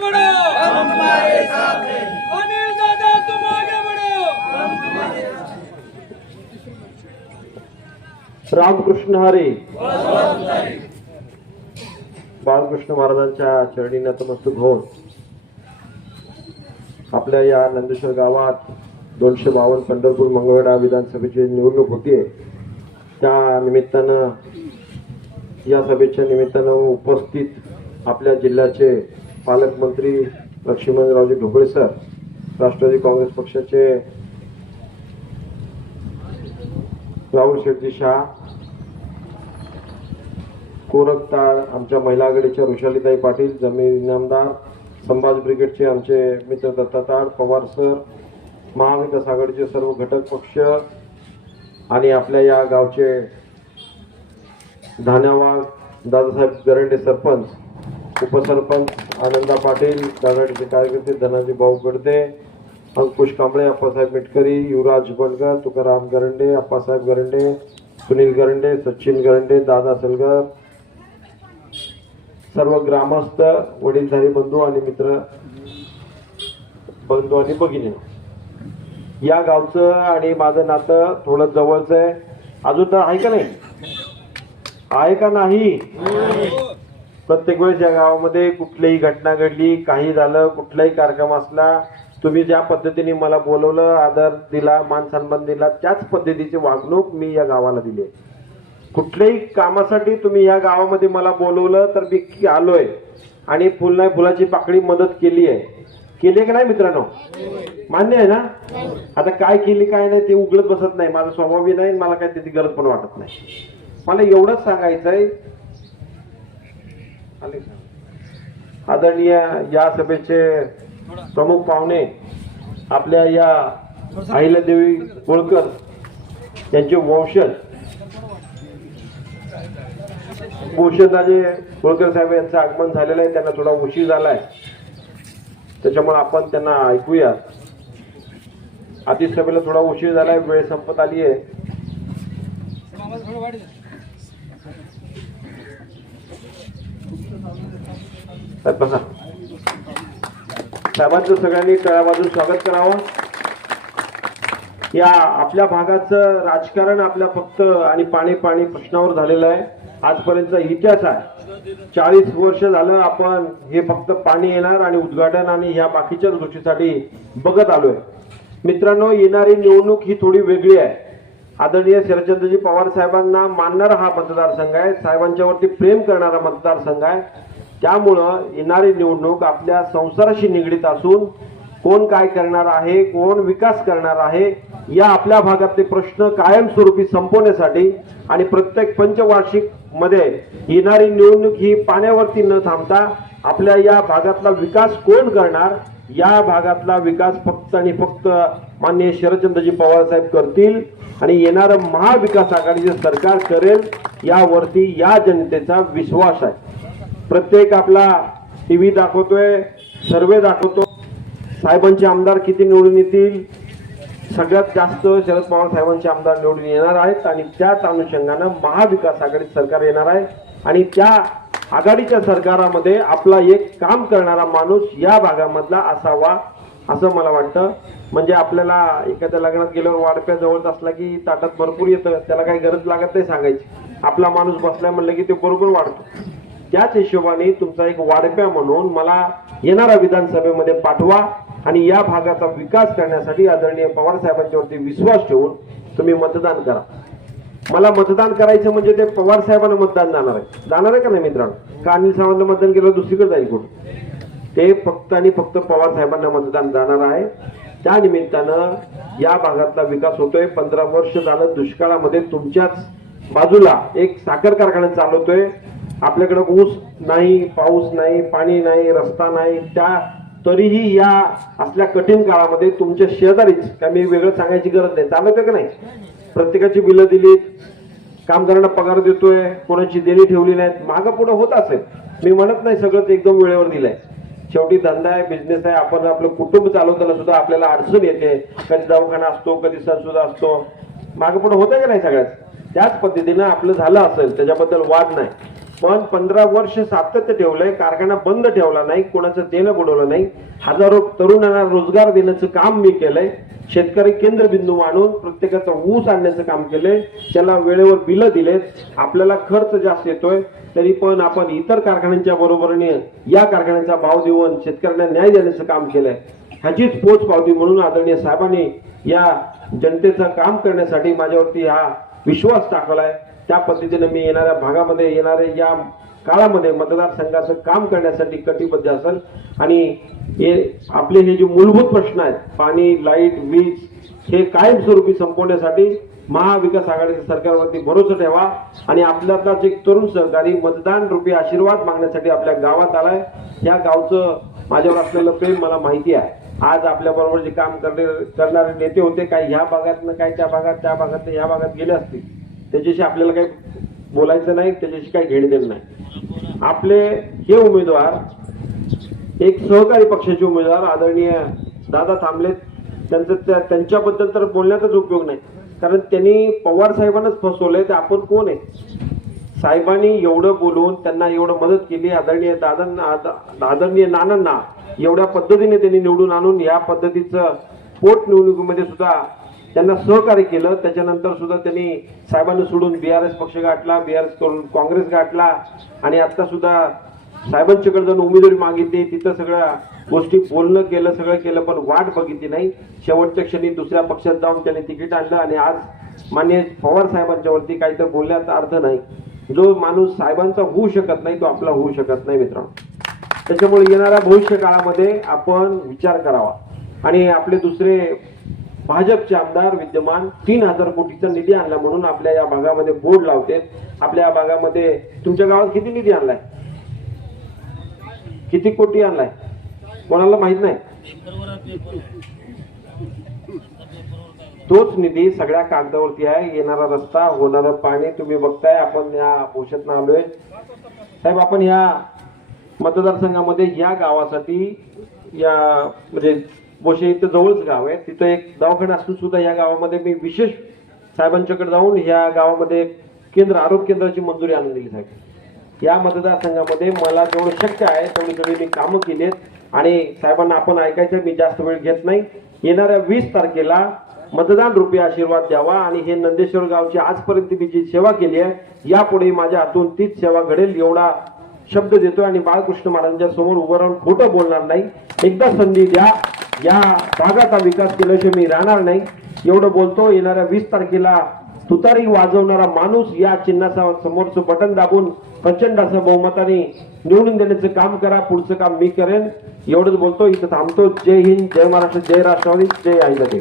बढ़ो अनिल दादा तुम आगे बढ़ो रामकृष्ण हरी. बालकृष्ण महाराजांच्या चरणी नतमस्तक होऊन आपल्या या नंदेश्वर गावात दोनशे बावन्न पंढरपूर मंगळवेढा विधानसभेची निवडणूक होतीये. त्या निमित्तानं या सभेच्या निमित्तानं उपस्थित आपल्या जिल्ह्याचे पालकमंत्री लक्ष्मणरावजी ढोबळे सर राष्ट्रवादी काँग्रेस पक्षाचे राहुल शेट्टी शहा कोरकताळ आमच्या महिला आघाडीच्या ऋषालीताई पाटील जमीन इनामदार संभाज ब्रिगेडचे आमचे मित्र दत्ताताळ पवार सर महाविकास आघाडीचे सर्व घटक पक्ष आणि आपल्या या गावचे धान्यावाग दादासाहेब गरंडे सरपंच उपसरपंच आनंदा पाटील आघाडीचे कार्यकर्ते धनाजी भाऊ गडदे अंकुश कांबळे अप्पासाहेब मिटकरी युवराज बनकर तुकाराम गरंडे अप्पासाहेब गरंडे सुनील गरंडे सचिन गरंडे दादा सलगर सर्व ग्रामस्थ वडीलधारी बंधू आणि मित्र बंधू आणि भगिनी. या गावचं आणि माझं नातं थोडं जवळचं आहे. अजून तर आहे का नाही? आहे का नाही? प्रत्येक वेळेस या गावामध्ये कुठलीही घटना घडली काही झालं कुठलाही कार्यक्रम असला तुम्ही ज्या पद्धतीने मला बोलवलं आदर दिला मान सन्मान दिला त्याच पद्धतीची वागणूक मी या गावाला दिली आहे. कुठल्याही कामासाठी तुम्ही या गावामध्ये मला बोलवलं तर मी आलोय आणि फुल नाही फुलाची पाकळी मदत केली आहे. केली आहे की नाही मित्रांनो? मान्य आहे ना? आता काय केली काय नाही ते उघडत बसत नाही. माझा स्वभावही नाही मला काय त्याची गरज पण वाटत नाही. मला एवढंच सांगायचंय आहे आदरणीय या सभेचे प्रमुख पाहुणे आपल्या या अहिल्यादेवी होळकर यांचे वंशज भूषणराजे होळकर साहेब यांचं आगमन झालेलं आहे त्यांना थोडा उशीर झालाय. त्याच्यामुळे आपण त्यांना ऐकूया. आधी सभेला थोडा उशीर झालाय वेळ संपत आली आहे बसा. साहेबांचं सगळ्यांनी तळ्या बाजून स्वागत करावं. या आपल्या भागाचं राजकारण आपल्या फक्त आणि पाणी पाणी प्रश्नावर झालेलं आहे. आजपर्यंतचा इतिहास आहे. चाळीस वर्ष झालं आपण हे फक्त पाणी येणार आणि उद्घाटन आणि ह्या बाकीच्याच गोष्टीसाठी बघत आलोय. मित्रांनो येणारी निवडणूक ही थोडी वेगळी आहे. आदरणीय शरदचंद्रजी पवार साहेबांना मानणारा हा मतदारसंघ आहे. साहेबांच्यावरती प्रेम करणारा मतदारसंघ आहे. त्यामुळं येणारी निवडणूक आपल्या संसाराशी निगडीत असून कोण काय करणार आहे कोण विकास करणार आहे या आपल्या भागातले प्रश्न कायमस्वरूपी संपवण्यासाठी आणि प्रत्येक पंचवार्षिकमध्ये येणारी निवडणूक ही पाण्यावरती न थांबता आपल्या या भागातला विकास कोण करणार या भागातला विकास फक्त आणि फक्त माननीय शरदचंद्रजी पवार साहेब करतील आणि येणारं महाविकास आघाडीचे सरकार करेल यावरती या जनतेचा विश्वास आहे. प्रत्येक आपला टीव्ही दाखवतोय सर्वे दाखवतो. साहेबांचे आमदार किती निवडून येतील? सगळ्यात जास्त शरद पवार साहेबांचे आमदार निवडून येणार आहेत आणि त्याच अनुषंगानं महाविकास आघाडी सरकार येणार आहे. आणि त्या आघाडीच्या सरकारामध्ये आपला एक काम करणारा माणूस या भागामधला असावा असं मला वाटतं. म्हणजे आपल्याला एखाद्या लग्नात गेल्यावर वाडप्या जवळच असला की ताटात भरपूर येतं त्याला काही गरज लागत नाही सांगायची. आपला माणूस बसलाय म्हणलं की ते बरोबर वाढतो. त्याच हिशोबाने तुमचा एक वाढप्या म्हणून मला येणाऱ्या विधानसभेमध्ये पाठवा आणि या भागाचा विकास करण्यासाठी आदरणीय पवार साहेबांच्यावरती विश्वास ठेवून तुम्ही मतदान करा. मला मतदान करायचं म्हणजे ते पवार साहेबांना मतदान जाणार आहे. जाणार आहे का नाही मित्रांनो? का अनिल साहेबांना मतदान केलं दुसरीकडे जाईल कुठं ते फक्त आणि फक्त पवार साहेबांना मतदान जाणार आहे. त्या निमित्तानं या भागातला विकास होतोय. पंधरा वर्ष झालं दुष्काळामध्ये तुमच्याच बाजूला एक साखर कारखाना चालवतोय. आपल्याकडं ऊस नाही पाऊस नाही पाणी नाही रस्ता नाही त्या तरीही या असल्या कठीण काळामध्ये तुमच्या शेजारीच काय मी वेगळं सांगायची गरज नाही. चालत आहे का नाही? प्रत्येकाची बिलं दिलीत कामगारांना पगार देतोय कोणाची देणी ठेवली नाहीत मागं पुढे होत असेल. मी म्हणत नाही सगळंच एकदम वेळेवर दिलंय. शेवटी धंदा आहे बिझनेस आहे आपण आपलं कुटुंब चालवताना सुद्धा आपल्याला अडचण येते. कधी दवाखाना असतो कधी सुद्धा असतो. मागं पुढे आहे का नाही सगळ्यात? त्याच पद्धतीनं आपलं झालं असेल त्याच्याबद्दल वाद नाही. पण पंधरा वर्ष सातत्य ठेवलंय कारखाना बंद ठेवला नाही कोणाचं देणं बुडवलं नाही. हजारो तरुणांना रोजगार देण्याचं काम मी केलंय. शेतकरी केंद्रबिंदू मानून प्रत्येकाचा ऊस आणण्याचं काम केलंय. त्याला वेळेवर बिलं दिलेत आपल्याला खर्च जास्त येतोय तरी पण आपण इतर कारखान्यांच्या बरोबरीने या कारखान्याचा भाव देऊन शेतकऱ्यांना न्याय देण्याचं काम केलंय. ह्याचीच पोच पावती म्हणून आदरणीय साहेबांनी या जनतेचं काम करण्यासाठी माझ्यावरती हा विश्वास टाकलाय. त्या पद्धतीने मी येणाऱ्या भागामध्ये येणाऱ्या या काळामध्ये मतदारसंघाचं काम करण्यासाठी कटिबद्ध असेल. आणि हे आपले हे जे मूलभूत प्रश्न आहेत पाणी लाइट वीज हे कायमस्वरूपी संपवण्यासाठी महाविकास आघाडीच्या सरकारवरती भरोसा ठेवा. आणि आपल्यातलाच एक तरुण सहकारी मतदान रुपये आशीर्वाद मागण्यासाठी आपल्या गावात आलाय या गावचं माझ्यावर असलेलं प्रेम मला माहिती आहे. आज आपल्या बरोबर जे काम करणे- करणारे नेते होते काही ह्या भागातनं काही त्या भागात त्या भागातनं ह्या भागात गेले असतील. त्याच्याशी आपल्याला काही बोलायचं नाही त्याच्याशी काही घेणे देणं नाही. आपले हे उमेदवार एक सहकारी पक्षाचे उमेदवार आदरणीय दादा थांबलेत. त्यांचं त्या- त्यांच्याबद्दल तर बोलण्याचाच उपयोग नाही. कारण त्यांनी पवार साहेबांनाच फसवलंय तर आपण कोण आहे? साहेबांनी एवढं बोलून त्यांना एवढं मदत केली आदरणीय दादांना आद- आदरणीय नानांना एवढ्या पद्धतीने त्यांनी निवडून आणून या पद्धतीचं पोट निवडणुकीमध्ये सुद्धा त्यांना सहकार्य केलं. त्याच्यानंतर सुद्धा त्यांनी साहेबांना सोडून बी आर एस पक्ष गाठला. बी आर एस करून काँग्रेस गाठला. आणि आता सुद्धा साहेबांच्याकडे जाऊन उमेदवारी मागितली. तिथं सगळ्या गोष्टी बोलणं केलं सगळं केलं पण वाट बघितली नाही. शेवटच्या क्षणी दुसऱ्या पक्षात जाऊन त्यांनी तिकीट आणलं आणि आज मान्य पवार साहेबांच्यावरती काही तर बोलण्याचा अर्थ नाही. जो माणूस साहेबांचा होऊ शकत नाही तो आपला होऊ शकत नाही मित्रांनो. त्याच्यामुळे येणाऱ्या भविष्य काळामध्ये आपण विचार करावा. आणि आपले दुसरे भाजपचे आमदार विद्यमान तीन हजार कोटीचा निधी आणला म्हणून आपल्या या भागामध्ये बोर्ड लावते. आपल्या या भागामध्ये तुमच्या गावात किती निधी आणलाय? किती कोटी आणलाय? कोणाला माहीत नाही. तोच निधी सगळ्या कागदावरती आहे. येणारा रस्ता होणारं पाणी तुम्ही बघताय. आपण या भविष्यात आलोय. साहेब आपण या मतदारसंघामध्ये या गावासाठी या म्हणजे बोशे इथं जवळच गाव आहे. तिथं एक दवाखाना असून सुद्धा या गावामध्ये मी विशेष साहेबांच्याकडे जाऊन या गावामध्ये केंद्र आरोग्य केंद्राची मंजुरी आणून दिली साहेब. या मतदारसंघामध्ये मला जेवढं शक्य आहे तेवढी सगळी मी कामं केलीत आणि साहेबांना आपण ऐकायचं मी जास्त वेळ घेत नाही. येणाऱ्या वीस तारखेला मतदान रुपी आशीर्वाद द्यावा आणि हे नंदेश्वर गावची आजपर्यंत मी जी सेवा केली आहे यापुढे माझ्या हातून तीच सेवा घडेल एवढा शब्द देतोय. आणि बाळकृष्ण महाराजांच्या समोर उभं राहून खोटं बोलणार नाही. एकदा संधी द्या. या भागाचा विकास केल्याशिवाय मी राहणार नाही. एवढं बोलतो येणाऱ्या वीस तारखेला तुतारी वाजवणारा माणूस या चिन्हाचा समोरचं बटन दाबून प्रचंड असं बहुमताने निवडून देण्याचं काम करा पुढचं काम मी करेन. एवढंच बोलतो इथं थांबतो. जय हिंद जय महाराष्ट्र जय राष्ट्रवादी जय आई